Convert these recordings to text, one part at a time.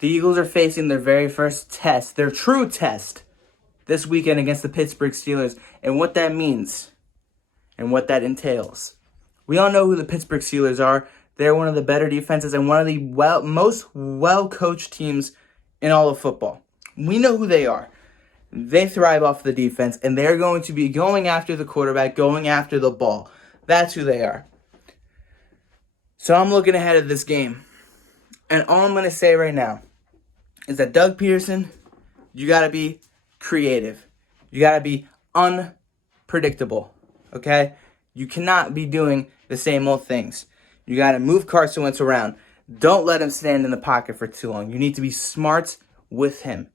The Eagles are facing their very first test, their true test, this weekend against the Pittsburgh Steelers, and what that means and what that entails. We all know who the Pittsburgh Steelers are. They're one of the better defenses and one of the most well-coached teams in all of football. We know who they are. They thrive off the defense, and they're going to be going after the quarterback, going after the ball. That's who they are. So I'm looking ahead of this game. And all I'm going to say right now is that Doug Peterson, you got to be creative. You got to be unpredictable, okay? You cannot be doing the same old things. You got to move Carson Wentz around. Don't let him stand in the pocket for too long. You need to be smart with him.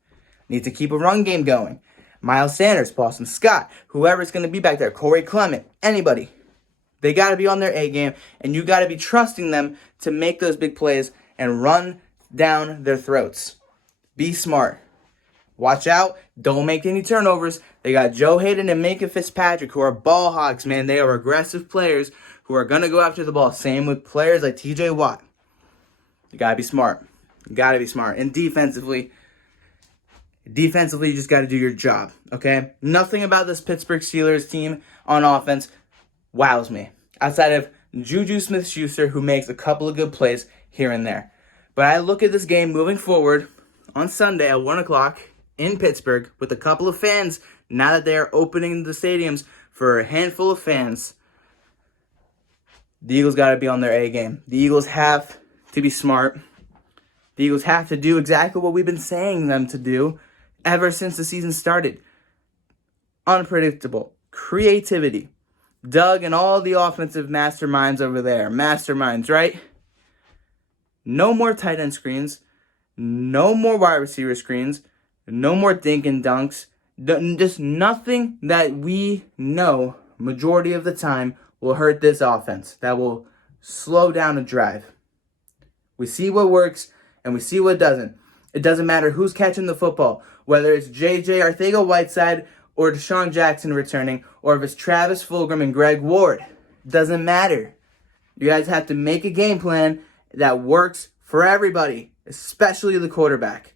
You need to keep a run game going. Miles Sanders, Boston Scott, whoever's going to be back there, Corey Clement, anybody. They got to be on their A game, and you got to be trusting them to make those big plays and run down their throats. Be smart. Watch out. Don't make any turnovers. They got Joe Hayden and Minka Fitzpatrick, who are ball hogs, man. They are aggressive players who are going to go after the ball. Same with players like TJ Watt. You got to be smart. You got to be smart. And defensively, you just got to do your job, okay? Nothing about this Pittsburgh Steelers team on offense wows me, outside of Juju Smith-Schuster, who makes a couple of good plays here and there. But I look at this game moving forward on Sunday at 1 o'clock in Pittsburgh with a couple of fans, now that they are opening the stadiums for a handful of fans. The Eagles got to be on their A game. The Eagles have to be smart. The Eagles have to do exactly what we've been saying them to do ever since the season started. Unpredictable. Creativity. Doug and all the offensive masterminds over there. Masterminds, right? No more tight end screens. No more wide receiver screens. No more dink and dunks. Just nothing that we know majority of the time will hurt this offense. That will slow down a drive. We see what works and we see what doesn't. It doesn't matter who's catching the football. Whether it's J.J. Arcega-Whiteside or Deshaun Jackson returning, or if it's Travis Fulgham and Greg Ward. It doesn't matter. You guys have to make a game plan that works for everybody, especially the quarterback.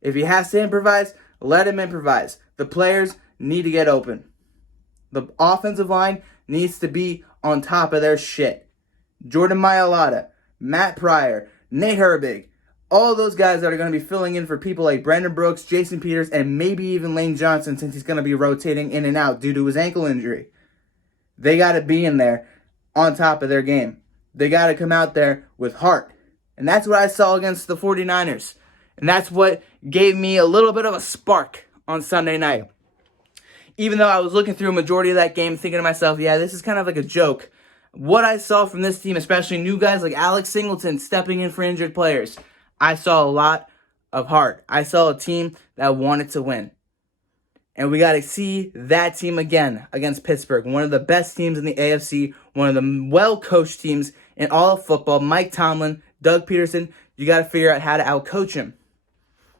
If he has to improvise, let him improvise. The players need to get open. The offensive line needs to be on top of their shit. Jordan Mailata, Matt Pryor, Nate Herbig, all those guys that are going to be filling in for people like Brandon Brooks, Jason Peters, and maybe even Lane Johnson, since he's going to be rotating in and out due to his ankle injury. They got to be in there on top of their game. They got to come out there with heart. And that's what I saw against the 49ers. And that's what gave me a little bit of a spark on Sunday night. Even though I was looking through a majority of that game thinking to myself, yeah, this is kind of like a joke. What I saw from this team, especially new guys like Alex Singleton stepping in for injured players, I saw a lot of heart. I saw a team that wanted to win. And we got to see that team again against Pittsburgh. One of the best teams in the AFC. One of the well-coached teams in all of football. Mike Tomlin, Doug Peterson, you got to figure out how to outcoach him.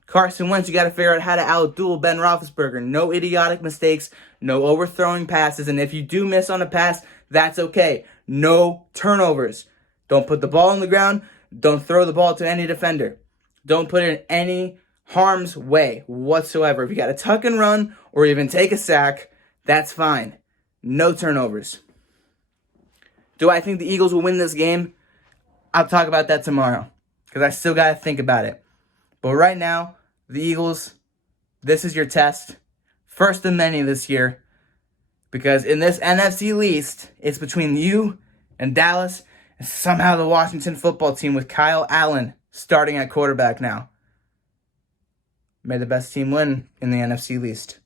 Carson Wentz, you got to figure out how to outduel Ben Roethlisberger. No idiotic mistakes. No overthrowing passes. And if you do miss on a pass, that's okay. No turnovers. Don't put the ball on the ground. Don't throw the ball to any defender. Don't put it in any harm's way whatsoever. If you got to tuck and run or even take a sack, that's fine. No turnovers. Do I think the Eagles will win this game? I'll talk about that tomorrow because I still got to think about it. But right now, the Eagles, this is your test. First of many this year. Because in this NFC least, it's between you and Dallas and somehow the Washington football team with Kyle Allen starting at quarterback now. May the best team win in the NFC least.